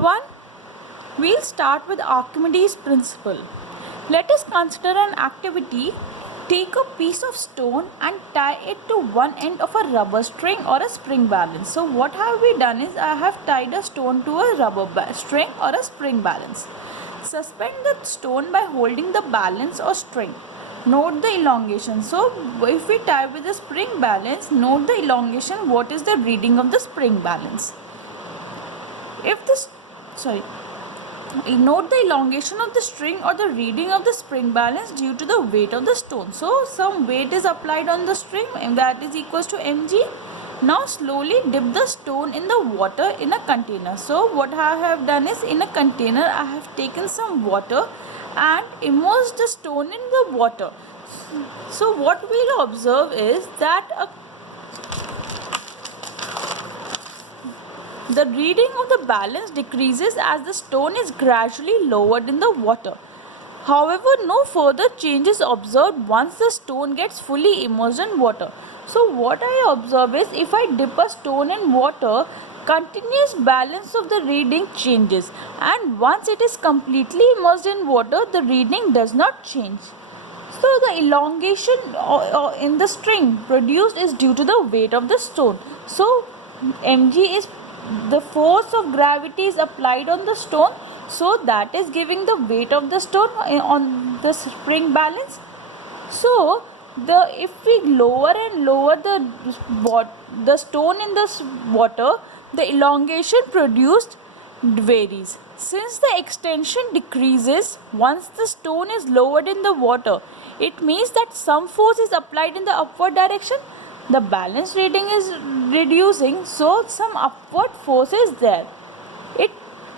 1, we'll start with Archimedes' principle. Let us consider an activity. Take a piece of stone and tie it to one end of a rubber string or a spring balance. So what have we done is I have tied a stone to a rubber string or a spring balance. Suspend the stone by holding the balance or string. Note the elongation. So if we tie with the spring balance, note the elongation. What is the reading of the spring balance? If this, note the elongation of the string or the reading of the spring balance due to the weight of the stone. So some weight is applied on the string and that is equals to mg. Now slowly dip the stone in the water in a container. So what I have done is, in a container I have taken some water and immersed the stone in the water. So what we'll observe is that the reading of the balance decreases as the stone is gradually lowered in the water. However, no further change is observed once the stone gets fully immersed in water. So what I observe is, if I dip a stone in water, continuous balance of the reading changes, and once it is completely immersed in water, the reading does not change. So the elongation in the string produced is due to the weight of the stone. So mg is the force of gravity is applied on the stone, so that is giving the weight of the stone on the spring balance. So if we lower and lower the stone in the water, the elongation produced varies. Since the extension decreases once the stone is lowered in the water, it means that some force is applied in the upward direction. The balance reading is reducing, so some upward force is there.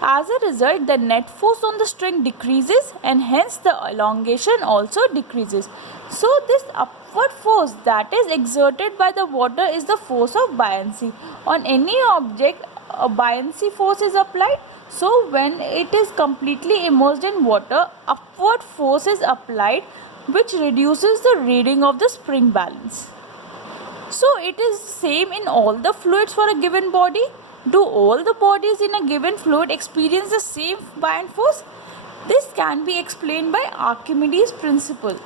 As a result, the net force on the string decreases and hence the elongation also decreases. So this upward force that is exerted by the water is the force of buoyancy. On any object, a buoyancy force is applied. So when it is completely immersed in water, upward force is applied, which reduces the reading of the spring balance. So it is same in all the fluids for a given body. Do all the bodies in a given fluid experience the same buoyant force? This can be explained by Archimedes' principle,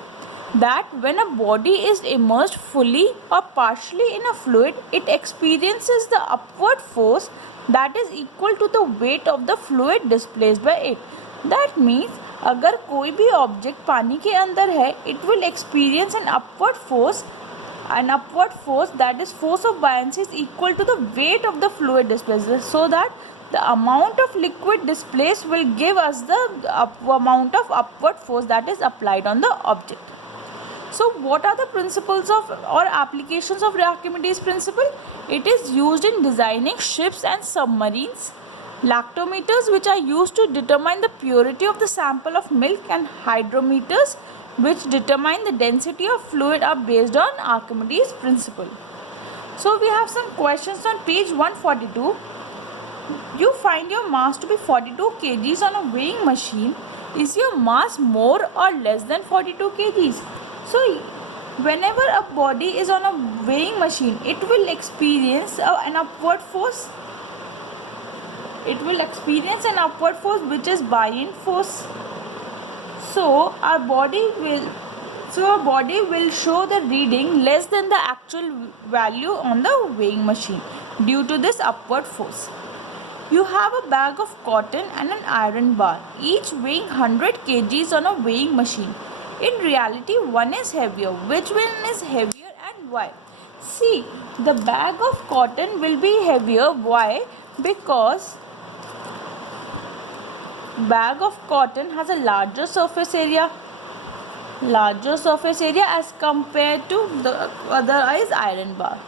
that when a body is immersed fully or partially in a fluid, it experiences the upward force that is equal to the weight of the fluid displaced by it. That means अगर कोई भी object पानी के अंदर है, it will experience an upward force that is force of buoyancy is equal to the weight of the fluid displaced, so that the amount of liquid displaced will give us the amount of upward force that is applied on the object. So what are the principles of or applications of Archimedes' principle? It is used in designing ships and submarines. Lactometers, which are used to determine the purity of the sample of milk, and hydrometers, which determine the density of fluid, are based on Archimedes' principle. So we have some questions on page 142. You find your mass to be 42 kgs on a weighing machine. Is your mass more or less than 42 kgs? So whenever a body is on a weighing machine, it will experience an upward force. It will experience an upward force, which is buoyant force. So our body will show the reading less than the actual value on the weighing machine due to this upward force. You have a bag of cotton and an iron bar, each weighing 100 kgs on a weighing machine. In reality, one is heavier. Which one is heavier and why? See, the bag of cotton will be heavier. Why? Because bag of cotton has a larger surface area as compared to the other is iron bar.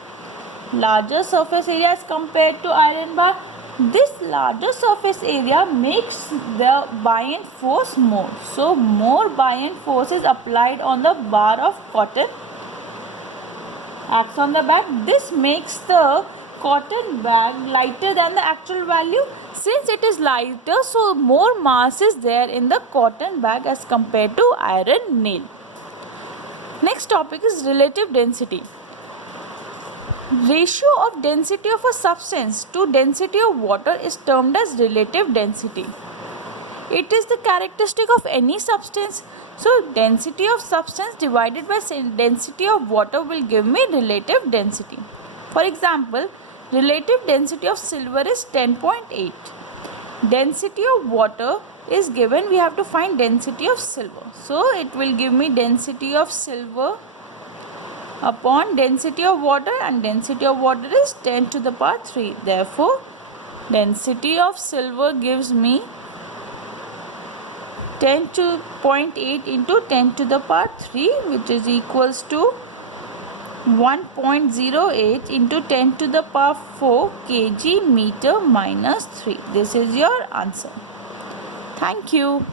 Larger surface area as compared to iron bar. This larger surface area makes the buoyant force more. So more buoyant force is applied on the bar of cotton, acts on the bag. This makes the cotton bag lighter than the actual value. Since it is lighter, so more mass is there in the cotton bag as compared to iron nail. Next topic is relative density. Ratio of density of a substance to density of water is termed as relative density. It is the characteristic of any substance. So density of substance divided by density of water will give me relative density. For example, relative density of silver is 10.8. Density of water is given, we have to find density of silver. So it will give me density of silver upon density of water, and density of water is 10 to the power 3. Therefore, density of silver gives me 10.8 into 10 to the power 3, which is equals to 1.08 into 10 to the power 4 kg meter minus 3. This is your answer. Thank you.